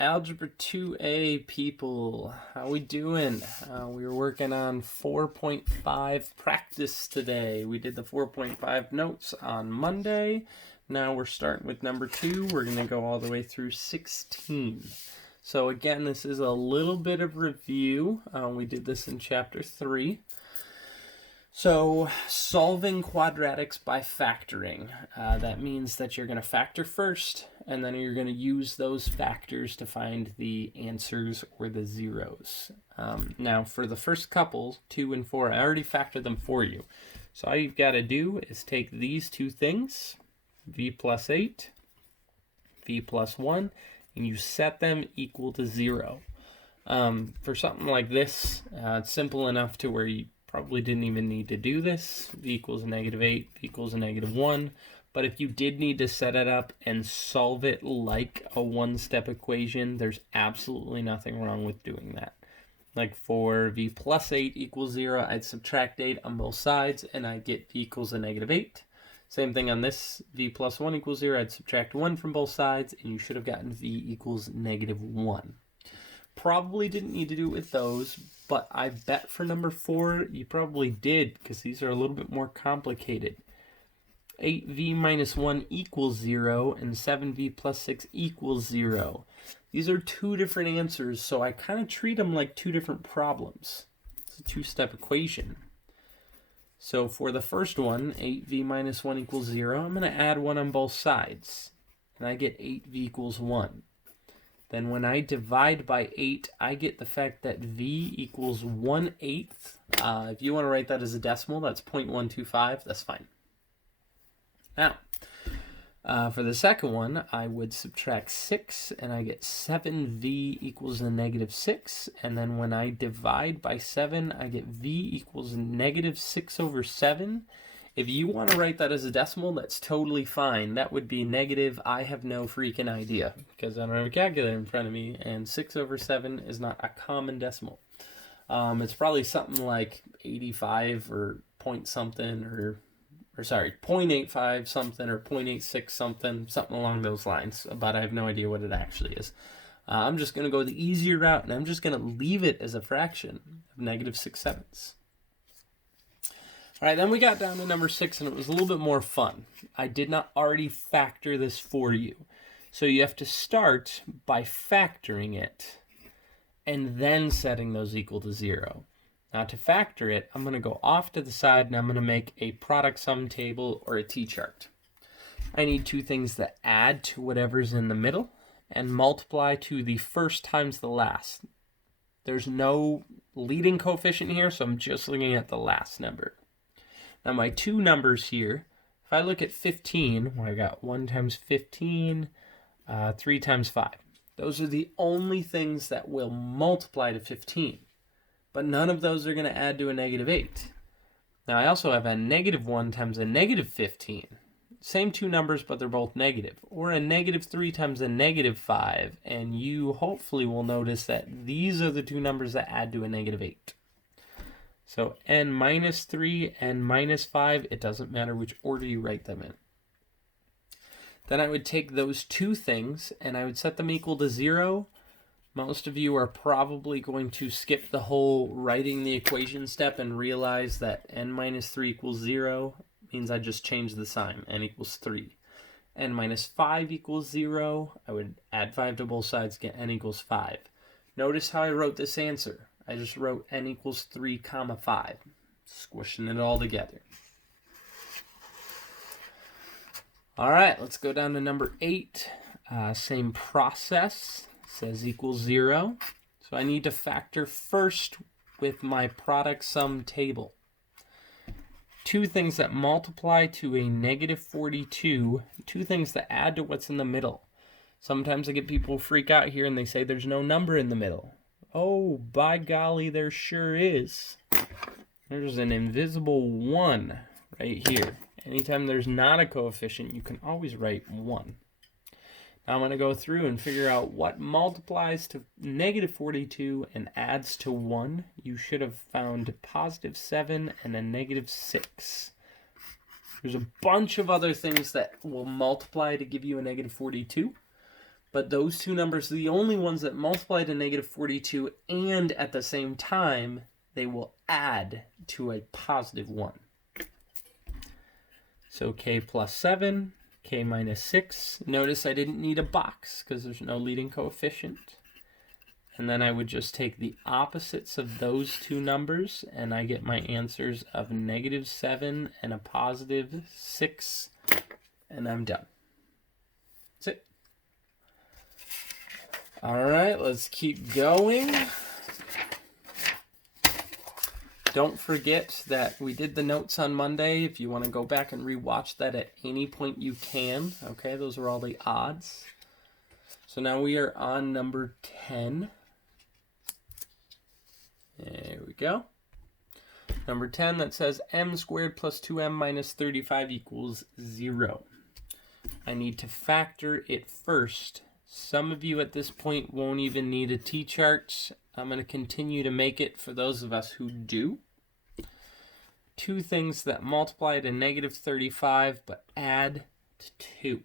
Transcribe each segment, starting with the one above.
Algebra 2A people, how we doing? We were working on 4.5 practice today. We did the 4.5 notes on Monday. Now we're starting with number 2. We're going to go all the way through 16. So again, this is a little bit of review. We did this in chapter 3. So, solving quadratics by factoring. That means that you're going to factor first, and then you're going to use those factors to find the answers or the zeros. Now, for the first couple, 2 and 4, I already factored them for you. So all you've got to do is take these two things, v plus 8, v plus 1, and you set them equal to 0. For something like this, it's simple enough to where you probably didn't even need to do this. V equals -8, v equals -1. But if you did need to set it up and solve it like a one-step equation, there's absolutely nothing wrong with doing that. Like for v plus 8 equals 0, I'd subtract 8 on both sides, and I'd get v equals -8. Same thing on this, v plus 1 equals 0, I'd subtract 1 from both sides, and you should have gotten v equals -1. Probably didn't need to do it with those, but I bet for number 4 you probably did, because these are a little bit more complicated. 8v minus 1 equals 0, and 7v plus 6 equals 0. These are two different answers, so I kind of treat them like two different problems. It's a two-step equation. So for the first one, 8v minus 1 equals 0, I'm going to add 1 on both sides, and I get 8v equals 1. Then when I divide by 8, I get the fact that v equals 1/8. If you want to write that as a decimal, that's 0.125. That's fine. Now, for the second one, I would subtract 6, and I get 7v equals -6. And then when I divide by 7, I get v equals -6/7. If you want to write that as a decimal, that's totally fine. That would be negative. I have no freaking idea because I don't have a calculator in front of me, and 6/7 is not a common decimal. It's probably something like 85 or point something, or sorry, 0.85 something or 0.86 something along those lines. But I have no idea what it actually is. I'm just going to go the easier route, and I'm just going to leave it as a fraction of -6/7. All right, then we got down to number 6, and it was a little bit more fun. I did not already factor this for you. So you have to start by factoring it and then setting those equal to 0. Now to factor it, I'm going to go off to the side, and I'm going to make a product sum table or a t-chart. I need two things that add to whatever's in the middle and multiply to the first times the last. There's no leading coefficient here, so I'm just looking at the last number. Now my two numbers here, if I look at 15, well, I got 1 times 15, 3 times 5. Those are the only things that will multiply to 15. But none of those are going to add to a -8. Now I also have a -1 times a -15. Same two numbers, but they're both negative. Or a -3 times a -5. And you hopefully will notice that these are the two numbers that add to a -8. So n minus 3 and minus 5, it doesn't matter which order you write them in. Then I would take those two things and I would set them equal to 0. Most of you are probably going to skip the whole writing the equation step and realize that n minus 3 equals 0 means I just change the sign, n equals 3. n minus 5 equals 0. I would add 5 to both sides, get n equals 5. Notice how I wrote this answer. I just wrote n equals 3, 5, squishing it all together. All right, let's go down to number 8. Same process, says equals 0. So I need to factor first with my product sum table. Two things that multiply to a -42, two things that add to what's in the middle. Sometimes I get people freak out here and they say there's no number in the middle. Oh, by golly, there sure is. There's an invisible 1 right here. Anytime there's not a coefficient, you can always write 1. Now I'm going to go through and figure out what multiplies to -42 and adds to 1. You should have found +7 and a -6. There's a bunch of other things that will multiply to give you a -42. But those two numbers are the only ones that multiply to negative 42, and at the same time, they will add to a positive 1. So k plus 7, k minus 6. Notice I didn't need a box because there's no leading coefficient. And then I would just take the opposites of those two numbers, and I get my answers of negative 7 and a positive 6, and I'm done. That's it. All right, let's keep going. Don't forget that we did the notes on Monday. If you want to go back and rewatch that at any point, you can. Okay, those are all the odds. So now we are on number 10. There we go. Number 10 that says m squared plus 2m minus 35 equals 0. I need to factor it first. Some of you at this point won't even need a t-chart. I'm going to continue to make it for those of us who do. Two things that multiply to negative 35 but add to 2. You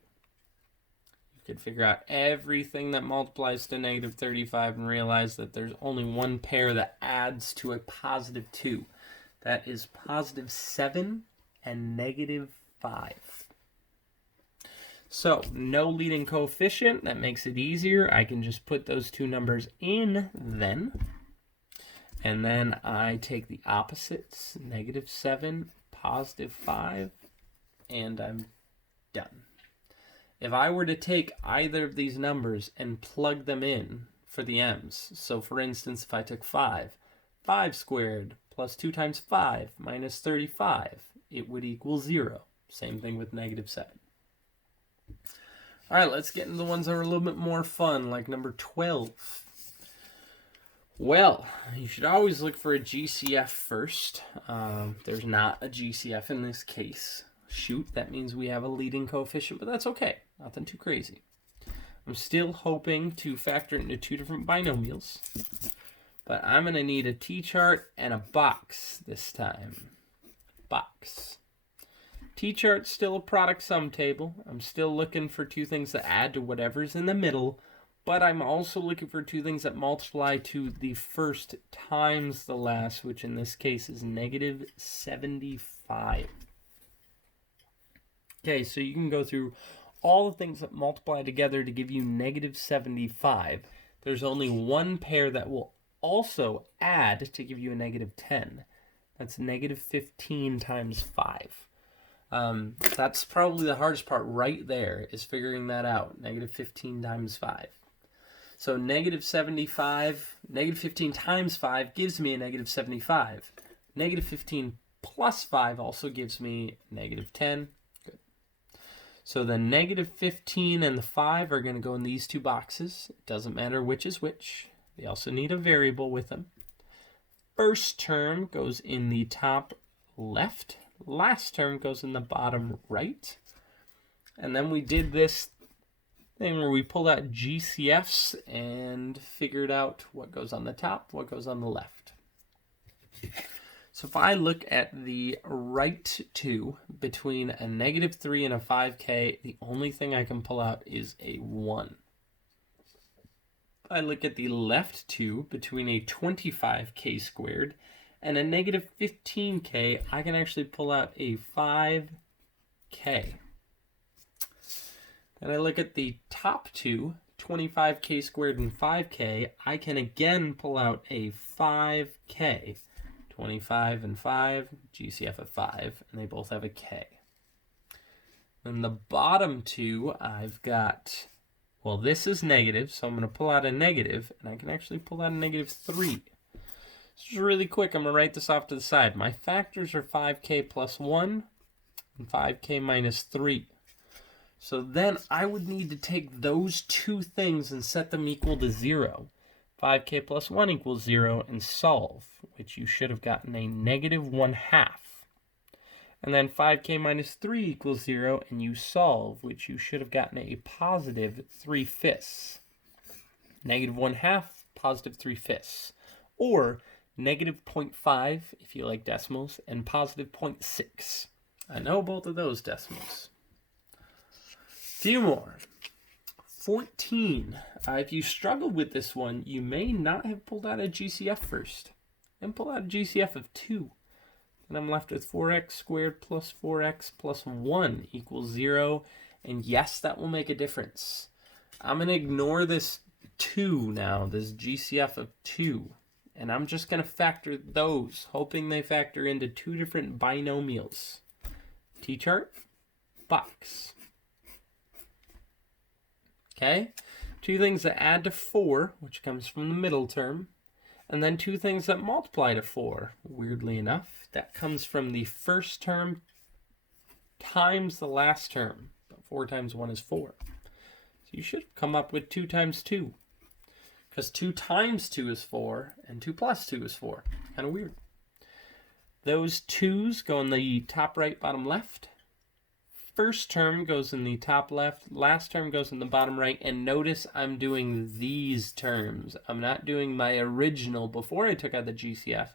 could figure out everything that multiplies to negative 35 and realize that there's only one pair that adds to a positive 2. That is positive 7 and negative 5. So, no leading coefficient. That makes it easier. I can just put those two numbers in then. And then I take the opposites, negative 7, positive 5, and I'm done. If I were to take either of these numbers and plug them in for the m's, so for instance, if I took 5 squared plus 2 times 5 minus 35, it would equal 0. Same thing with negative 7. All right, let's get into the ones that are a little bit more fun, like number 12. Well, you should always look for a GCF first. There's not a GCF in this case. Shoot, that means we have a leading coefficient, but that's okay. Nothing too crazy. I'm still hoping to factor it into two different binomials, but I'm going to need a t-chart and a box this time. Box. T-chart's still a product sum table. I'm still looking for two things that add to whatever's in the middle, but I'm also looking for two things that multiply to the first times the last, which in this case is negative 75. Okay, so you can go through all the things that multiply together to give you negative 75. There's only one pair that will also add to give you a negative 10. That's negative 15 times 5. That's probably the hardest part right there, is figuring that out. Negative 15 times 5. So negative 75, negative 15 times 5 gives me a negative 75. Negative 15 plus 5 also gives me negative 10. Good. So the negative 15 and the 5 are going to go in these two boxes. It doesn't matter which is which. They also need a variable with them. First term goes in the top left. Last term goes in the bottom right. And then we did this thing where we pulled out GCFs and figured out what goes on the top, what goes on the left. So if I look at the right two between a negative 3 and a 5k, the only thing I can pull out is a 1. If I look at the left two between a 25k squared and a negative 15k, I can actually pull out a 5k. And I look at the top two, 25k squared and 5k, I can again pull out a 5k. 25 and 5, GCF of 5, and they both have a k. Then the bottom two, I've got, well, this is negative, so I'm going to pull out a negative, and I can actually pull out a negative 3. This is really quick. I'm going to write this off to the side. My factors are 5k plus 1 and 5k minus 3. So then I would need to take those two things and set them equal to 0. 5k plus 1 equals 0 and solve, which you should have gotten a negative 1/2. And then 5k minus 3 equals 0 and you solve, which you should have gotten a positive 3/5. Negative 1/2, positive 3/5. Or negative 0.5 if you like decimals, and positive 0.6. I know both of those decimals. Few more. 14. If you struggle with this one, you may not have pulled out a GCF first. And pull out a GCF of 2. And I'm left with 4x squared plus 4x plus 1 equals 0. And yes, that will make a difference. I'm going to ignore this 2 now, this GCF of 2. And I'm just going to factor those, hoping they factor into 2 different binomials. T-chart, box. Okay? 2 things that add to 4, which comes from the middle term. And then 2 things that multiply to 4, weirdly enough. That comes from the first term times the last term. But 4 times 1 is 4. So you should come up with 2 times 2. Because 2 times 2 is 4, and 2 plus 2 is 4. Kind of weird. Those 2's go in the top right, bottom left. First term goes in the top left, last term goes in the bottom right, and notice I'm doing these terms. I'm not doing my original before I took out the GCF.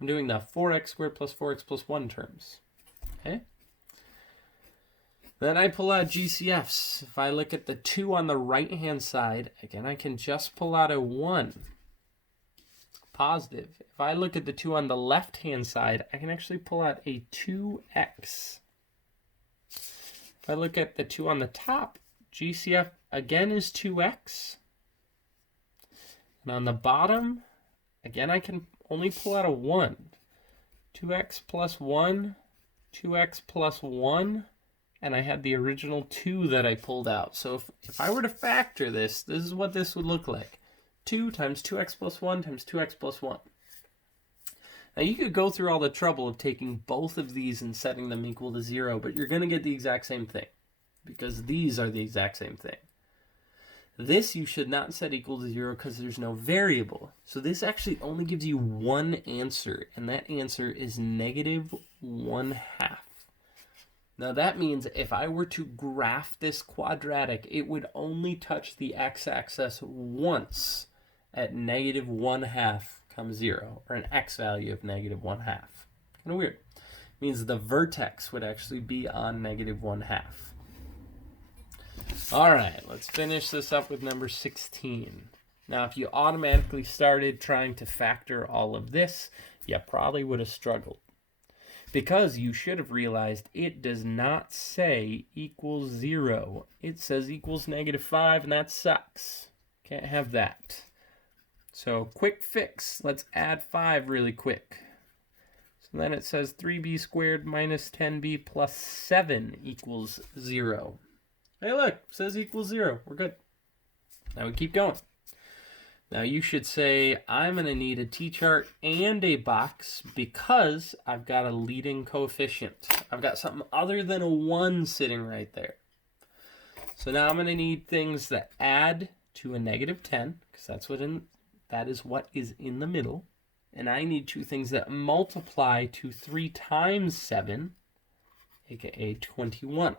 I'm doing the 4x squared plus 4x plus 1 terms. Okay? Then I pull out GCFs. If I look at the 2 on the right-hand side, again, I can just pull out a 1. Positive. If I look at the 2 on the left-hand side, I can actually pull out a 2x. If I look at the 2 on the top, GCF again is 2x. And on the bottom, again, I can only pull out a 1. 2x plus 1, 2x plus 1, and I had the original 2 that I pulled out. So if I were to factor this, this is what this would look like. 2 times 2x plus 1 times 2x plus 1. Now you could go through all the trouble of taking both of these and setting them equal to 0, but you're going to get the exact same thing because these are the exact same thing. This you should not set equal to 0 because there's no variable. So this actually only gives you one answer, and that answer is -1/2. Now that means if I were to graph this quadratic, it would only touch the x-axis once at -1/2 comes 0, or an x value of -1/2. Kind of weird. It means the vertex would actually be on -1/2. All right, let's finish this up with number 16. Now, if you automatically started trying to factor all of this, you probably would have struggled. Because you should have realized it does not say equals 0. It says equals -5, and that sucks. Can't have that. So quick fix, let's add 5 really quick. So then it says 3b squared minus 10b plus 7 equals 0. Hey look, it says equals 0, we're good. Now we keep going. Now you should say, I'm going to need a t-chart and a box because I've got a leading coefficient. I've got something other than a 1 sitting right there. So now I'm going to need things that add to a -10, because that is what is in the middle. And I need 2 things that multiply to 3 times 7, aka 21.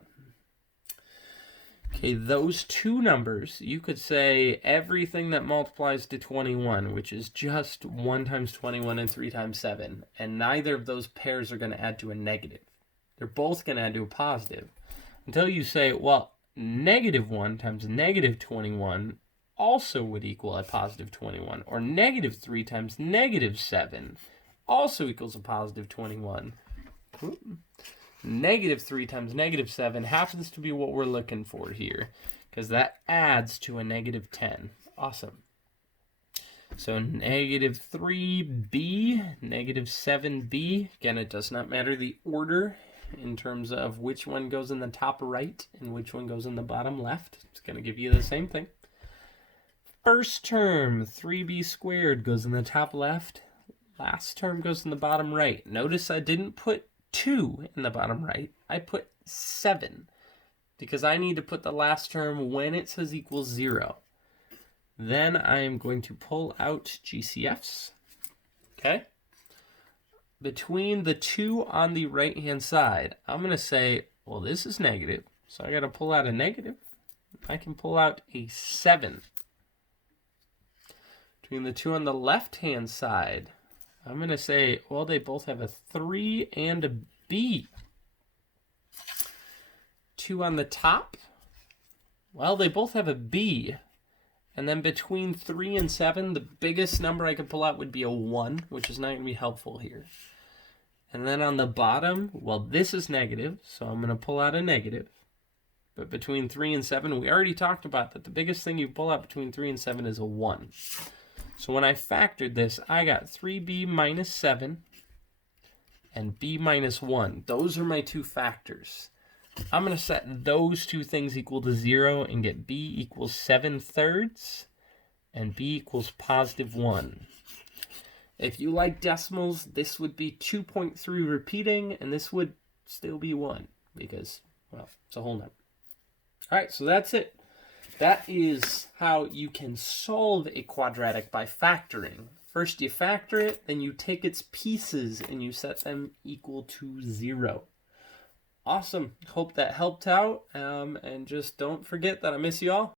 Okay, those 2 numbers, you could say everything that multiplies to 21, which is just 1 times 21 and 3 times 7. And neither of those pairs are going to add to a negative. They're both going to add to a positive. Until you say, well, -1 times -21 also would equal a positive 21. Or -3 times -7 also equals a positive 21. -3 times -7 happens to be what we're looking for here, because that adds to a -10. Awesome. So -3b, -7b. Again, it does not matter the order in terms of which one goes in the top right and which one goes in the bottom left. It's going to give you the same thing. First term, 3b squared, goes in the top left. Last term goes in the bottom right. Notice I didn't put 2 in the bottom right. I put 7 because I need to put the last term when it says equals 0. Then I am going to pull out GCFs. Okay? Between the 2 on the right-hand side, I'm going to say, well, this is negative, so I got to pull out a negative. I can pull out a 7. Between the 2 on the left-hand side, I'm going to say, well, they both have a 3 and a b. 2 on the top, Well, they both have a b. And then between 3 and 7, the biggest number I could pull out would be a 1, which is not going to be helpful here. And then on the bottom, well, this is negative, so I'm going to pull out a negative. But between 3 and 7, we already talked about that the biggest thing you pull out between 3 and 7 is a 1. So when I factored this, I got 3b minus 7 and b minus 1. Those are my two factors. I'm going to set those two things equal to 0 and get b equals 7/3 and b equals positive 1. If you like decimals, this would be 2.3 repeating, and this would still be 1 because, well, it's a whole number. All right, so that's it. That is how you can solve a quadratic by factoring. First you factor it, then you take its pieces and you set them equal to 0. Awesome. Hope that helped out. And just don't forget that I miss you all.